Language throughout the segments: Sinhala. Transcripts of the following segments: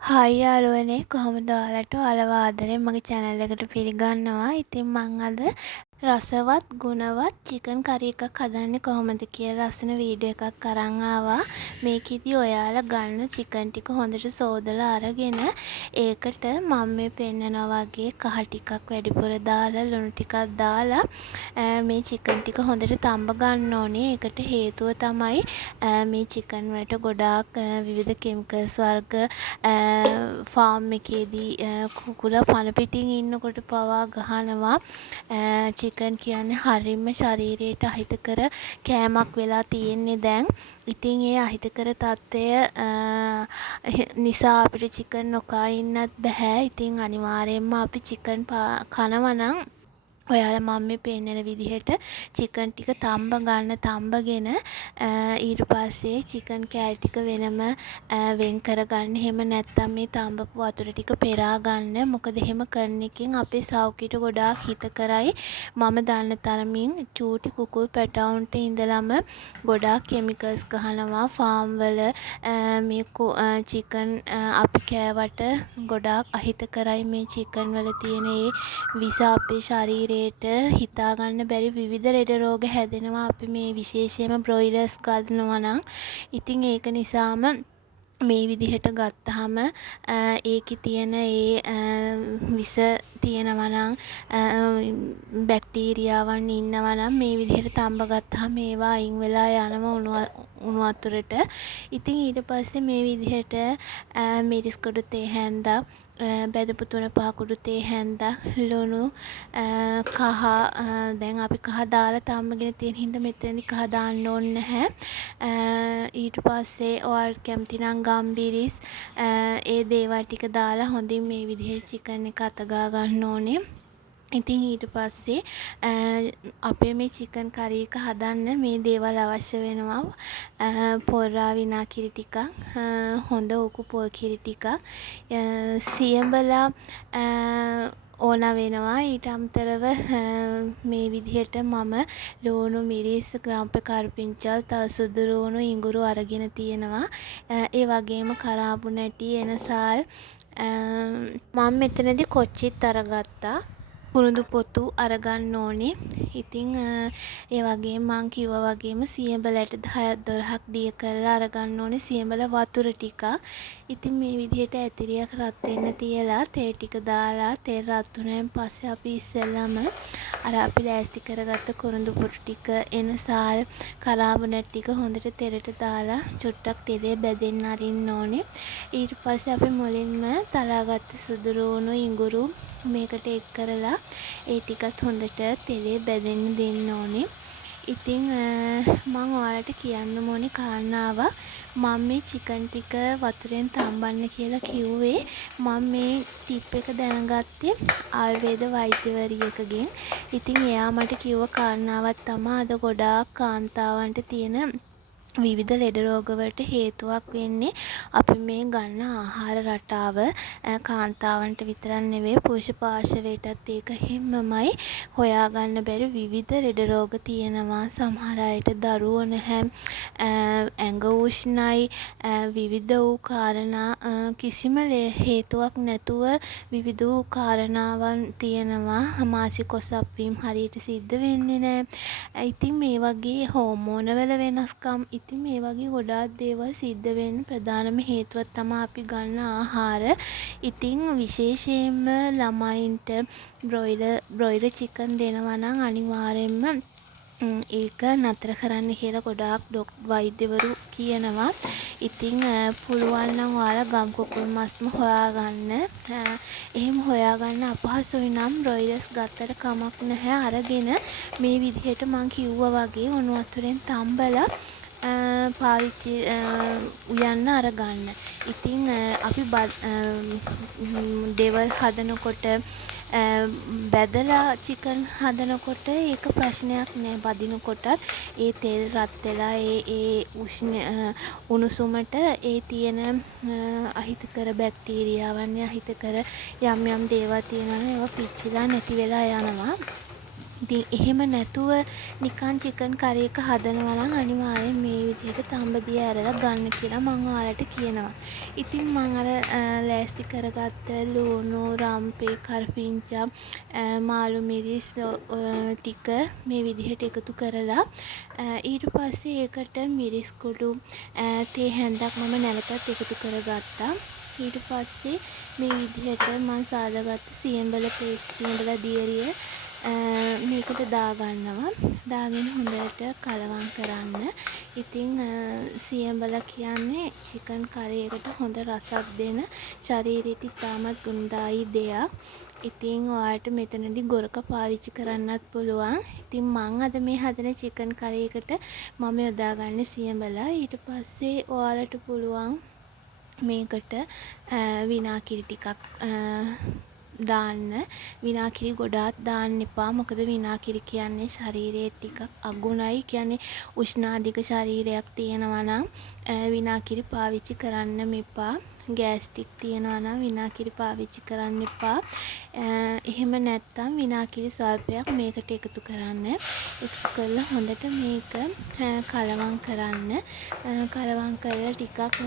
හායි යාළුවනේ කොහොමද ඔයාලට ඔයාලව ආදරෙන් මගේ channel එකට පිළිගන්නවා. ඉතින් මම අද රසවත් ගුණවත් චිකන් කරි එකක් හදන්නේ කොහොමද කියලා ලස්සන වීඩියෝ එකක් අරන් ආවා. මේකෙදි ඔයාලා ගන්න චිකන් ටික හොඳට සෝදලා අරගෙන ඒකට මම මේ පෙන්නනවා වගේ කහ ටිකක් වැඩිපුර දාලා ලුණු ටිකක් දාලා මේ චිකන් ටික හොඳට තඹ ගන්න ඕනේ. ඒකට හේතුව තමයි මේ චිකන් වලට ගොඩාක් විවිධ කෙමිකල්ස් වර්ග ෆාම් එකේදී කුකුලා පන පිටින් ඉන්නකොට පවා ගහනවා. චිකන් කියන්නේ හරිම ශරීරයට අහිතකර කෑමක් වෙලා තියෙන්නේ දැන්. ඉතින් ඒ අහිතකර తত্ত্বය නිසා අපිට චිකන් නොකා ඉන්නත් බෑ. ඉතින් අනිවාර්යයෙන්ම අපි චිකන් කනවා නම් ඔයාලා මම මේ පෙන්නන විදිහට චිකන් ටික තඹ ගන්න. තඹගෙන ඊට පස්සේ චිකන් කෑලි ටික වෙනම වෙන් කරගන්න. එහෙම නැත්නම් මේ තඹපු වතුර ටික පෙරා ගන්න. මොකද එහෙම කරන එකෙන් අපේ සෞඛ්‍යයට ගොඩාක් හිතකරයි. මම දන්න තරමින් චූටි කුකුල් පැටවුන්ට ඉඳලම ගොඩාක් කෙමිකල්ස් ගහනවා ෆාම් වල. මේ චිකන් අපි කෑවට ගොඩාක් අහිතකරයි මේ චිකන් වල තියෙන ඒ විස අපේ ශරීරයට හිතා ගන්න බැරි විවිධ ලෙඩ රෝග හැදෙනවා අපි මේ විශේෂයෙන්ම බ්‍රොයිලර්ස් ගන්නවා නම්. ඉතින් ඒක නිසාම මේ විදිහට ගත්තාම ඒකේ තියෙන ඒ විස තියෙනවා නම් බැක්ටීරියාවන් ඉන්නවා නම් මේ විදිහට තඹ ගත්තාම ඒවා අයින් වෙලා යනවා උණු වතුරට. ඉතින් ඊට පස්සේ මේ විදිහට මිරිස් කුඩු තේ හැන්දා බෙදපු 3-5 කුඩු තේ හැන්දා ලුණු කහ දැන් අපි කහ දාලා තම්බගෙන තියෙන හින්දා මෙතනදි කහ දාන්න ඕනේ නැහැ. ඊට පස්සේ ඔයාලට කැමති නම් ගම්බිරිස් ඒ දේවල් ටික දාලා හොඳින් මේ විදිහට චිකන් එක අතගා ගන්න ඕනේ. ඉතින් ඊට පස්සේ අපේ මේ චිකන් කරි එක හදන්න මේ දේවල් අවශ්‍ය වෙනවා. පොල් රාවිනා කිරි ටිකක්, හොඳ උකු පොල් කිරි ටිකක්, සියඹලා ඕන වෙනවා. ඊට අමතරව මේ විදිහට මම ලුණු මිරිස් ග්‍රාම්ප කරපිංචා තව සුදු ලුණු ඉඟුරු අරගෙන තියෙනවා. ඒ වගේම කරාබු නැටි එනසාල් මම මෙතනදී කොච්චිත් අරගත්තා. කුරුඳු පොතු අරගන්න ඕනේ. ඉතින් ඒ වගේම මං කිව්වා වගේම සියඹලට 10ක් 12ක් දිය කරලා අරගන්න ඕනේ සියඹල වතුර ටිකක්. ඉතින් මේ විදිහට ඇතිරියක් රත් වෙන්න තියලා තේ ටික දාලා තේ රත් වුණාන් පස්සේ අපි ඉස්සෙල්ලාම අර අපි ලෑස්ති කරගත්ත කුරුඳු පොතු ටික එනසාල් කරාබුනට් ටික හොඳට තෙරට දාලා චුට්ටක් තෙලේ බැදෙන්න අරින්න ඕනේ. ඊට පස්සේ අපි මුලින්ම තලාගත්ත සුදු රෝණු ඉඟුරු මේකට එක් කරලා ඒ ටිකත් හොඳට තෙලේ බැදෙන්න දෙන්න ඕනේ. ඉතින් මම ඔයාලට කියන්න ඕනේ කාරණාවක්. මම මේ චිකන් ටික වතුරෙන් තම්බන්න කියලා කිව්වේ මම මේ ටිප් එක දැනගත්තේ ආයුර්වේද වෛද්‍යවරියකගෙන්. ඉතින් එයා මට කිව්ව කාරණාවක් තමයි අද ගොඩාක් කාන්තාවන්ට තියෙන විවිධ ලෙඩ රෝගවලට හේතුවක් වෙන්නේ අපි මේ ගන්න ආහාර රටාව. කාන්තාවන්ට විතරක් නෙවෙයි පුරුෂ පාර්ශවයටත් ඒක හිම්මමයි. හොයාගන්න බැරි විවිධ ලෙඩ රෝග තියෙනවා. සමහර අයට දරුවෝ නැහැ, ඇඟ උෂ්ණයි, විවිධ වූ කාරණා කිසිම හේතුවක් නැතුව විවිධ වූ කාරණාවන් තියෙනවා. මාසික ඔසප්පීම් හරියට සිද්ධ වෙන්නේ නැහැ. ඉතින් මේ වගේ හෝමෝන වල වෙනස්කම් ඉතින් මේ වගේ ගොඩාක් දේවල් සිද්ධ වෙන්න ප්‍රධානම හේතුව තමයි අපි ගන්න ආහාර. ඉතින් විශේෂයෙන්ම ළමයින්ට බ්‍රොයිලර් චිකන් දෙනවා නම් අනිවාර්යයෙන්ම ඒක නතර කරන්න කියලා ගොඩාක් වෛද්‍යවරු කියනවා. ඉතින් පුළුවන් නම් ඔයාලා ගම් කුකුල් මස්ම හොයාගන්න. එහෙම හොයාගන්න අපහසුයි නම් බ්‍රොයිලර්ස් ගත්තට කමක් නැහැ. අරගෙන මේ විදිහට මං කිව්වා වගේ උණු වතුරෙන් තම්බලා පාවිච්චි උයන්න අරගන්න. ඉතින් අපි දේවල් හදනකොට බැදලා චිකන් හදනකොට ඒක ප්‍රශ්නයක් නෑ. බදිනකොටත් ඒ තෙල් රත් වෙලා ඒ උණුසුමට ඒ තියෙන අහිතකර බැක්ටීරියාවන් අහිතකර යම් යම් දේවල් තියෙනවා ඒවා පිච්චිලා නැති වෙලා යනවා. ඉතින් එහෙම නැතුව නිකන් චිකන් කරි එක හදනවා නම් අනිවාර්යෙන් මේ විදිහට තඹදිය ඇරලා ගන්න කියලා මම ඔයාලට කියනවා. ඉතින් මම අර ලෑස්ති කරගත්ත ලුණු, රම්පේ, කරපිංචා, මාළු මිරිස් ටික මේ විදිහට එකතු කරලා ඊට පස්සේ ඒකට මිරිස් කුඩු, තේ හැන්දක් මම නැවතත් එකතු කරගත්තා. ඊට පස්සේ මේ විදිහට මම සාදාගත්ත සියඹල පේස්ට්, සියඹල දියරිය මේකට දාගන්නවා. දාගෙන හොඳට කලවම් කරන්න. ඉතින් සියඹල කියන්නේ චිකන් කරි එකට හොඳ රසක් දෙන, ශරීරයට ඉතාමත් ගුණදායී දෙයක්. ඉතින් ඔයාලට මෙතනදී ගොරක පාවිච්චි කරන්නත් පුළුවන්. ඉතින් මං අද මේ හදන චිකන් කරි එකට මම යොදාගන්නේ සියඹල. ඊට පස්සේ ඔයාලට පුළුවන් මේකට විනාගිරි ටිකක් දාන්න. විනාගිරි ගොඩාක් දාන්න එපා. මොකද විනාගිරි කියන්නේ ශරීරයේ ටිකක් අගුණයි. කියන්නේ උෂ්ණාධික ශරීරයක් තියෙනවා නම් විනාගිරි පාවිච්චි කරන්න එපා. ගෑස්ට්‍රික් තියෙනවා නම් විනාගිරි පාවිච්චි කරන්න එපා. එහෙම නැත්නම් විනාගිරි ස්වල්පයක් මේකට එකතු කරන්න. එකතු කරලා හොඳට මේක කලවම් කරන්න. කලවම් කරලා ටිකක්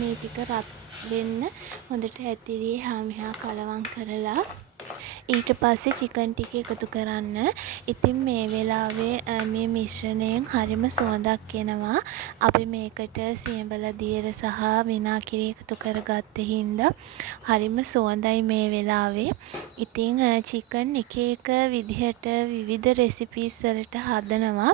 මේ ටික රත් වෙන්න හොඳට ඇතිරියේ හා මෙහා කලවම් කරලා ඊට පස්සේ චිකන් ටික එකතු කරන්න. ඉතින් මේ වෙලාවේ මේ මිශ්‍රණයෙන් හරිම සුවඳක් එනවා. අපි මේකට සියඹල දියර සහ විනාගිරි එකතු කරගත්ත හින්දා හරිම සුවඳයි මේ වෙලාවේ. ඉතින් චිකන් එක එක විදිහට විවිධ රෙසිපීස් වලට හදනවා.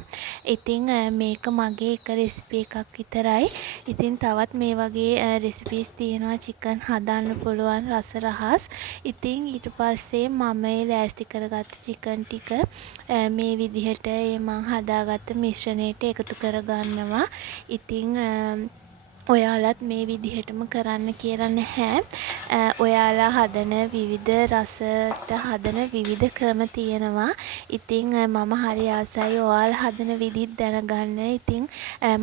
ඉතින් මේක මගේ එක රෙසිපි එකක් විතරයි. ඉතින් තවත් මේ වගේ රෙසිපීස් තියෙනවා චිකන් හදන්න පුළුවන් රස රහස්. ඉතින් ඊට පස්සේ මම මේ ලෑස්ති කරගත්ත චිකන් ටික මේ විදිහට මම හදාගත්ත මිශ්‍රණයට එකතු කරගන්නවා. ඉතින් ඔයාලත් මේ විදිහටම කරන්න කියලා නැහැ. ඔයාලා හදන විවිධ රසට හදන විවිධ ක්‍රම තියෙනවා. ඉතින් මම හරි ආසයි ඔයාලා හදන විදිහත් දැනගන්න. ඉතින්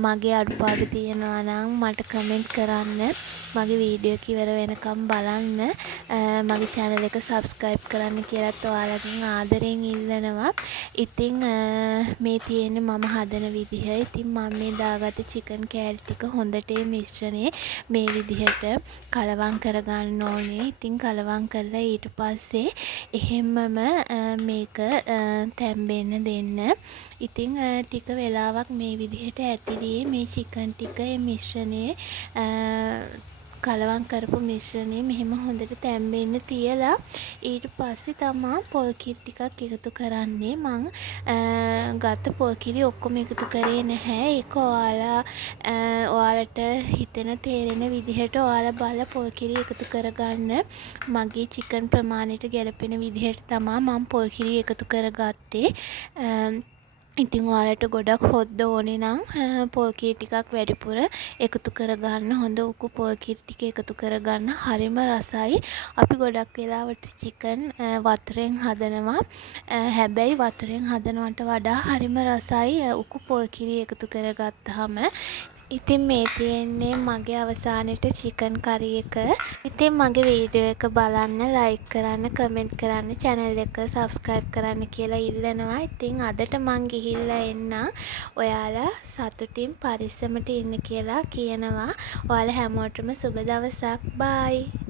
මගේ අඩුපාඩු තියෙනවා නම් මට කමෙන්ට් කරන්න. මගේ වීඩියෝ එක ඉවර වෙනකම් බලන්න. මගේ channel එක subscribe කරන්න කියලාත් ඔයාලගෙන් ආදරෙන් ඉල්ලනවා. ඉතින් මේ තියෙන්නේ මම හදන විදිහ. ඉතින් මම මේ දාගත්ත චිකන් කෑලි ටික හොඳට මිශ්‍රණේ මේ විදිහට කලවම් කරගන්න ඕනේ. ඉතින් කලවම් කරලා ඊට පස්සේ එහෙම්මම මේක තැම්බෙන්න දෙන්න. ඉතින් ටික වෙලාවක් මේ විදිහට ඇතිරියේ මේ චිකන් ටික මිශ්‍රණේ කලවම් කරපු මිශ්‍රණය මෙහෙම හොඳට තැම්බෙන්න තියලා ඊට පස්සේ තමා පොල් කිරි ටිකක් එකතු කරන්නේ. මං ගත්ත පොල් කිරි ඔක්කොම එකතු කරේ නැහැ. ඒක ඔයාලට හිතෙන තේරෙන විදිහට ඔයාලා බලලා පොල් කිරි එකතු කරගන්න. මගේ චිකන් ප්‍රමාණයට ගැලපෙන විදිහට තමා මම පොල් කිරි එකතු කරගත්තේ. ඉතින් ඔයාලට ගොඩක් හොද්ද ඕනේ නම් පොල් කිරි ටිකක් වැඩිපුර එකතු කරගන්න. හොඳ උකු පොල් කිරි ටික එකතු කරගන්න. හරිම රසයි. අපි ගොඩක් වෙලාවට චිකන් වතුරෙන් හදනවා. හැබැයි වතුරෙන් හදනවට වඩා හරිම රසයි උකු පොල් කිරි එකතු කරගත්තාම. ඉතින් මේ තියෙන්නේ මගේ අවසානයේ චිකන් කරි එක. ඉතින් මගේ වීඩියෝ එක බලන්න, ලයික් කරන්න, කමෙන්ට් කරන්න, channel එක subscribe කරන්න කියලා ඉල්ලනවා. ඉතින් අදට මං ගිහිල්ලා එන්න. ඔයාලා සතුටින් පරිස්සමට ඉන්න කියලා කියනවා. ඔයාලා හැමෝටම සුබ දවසක්. bye.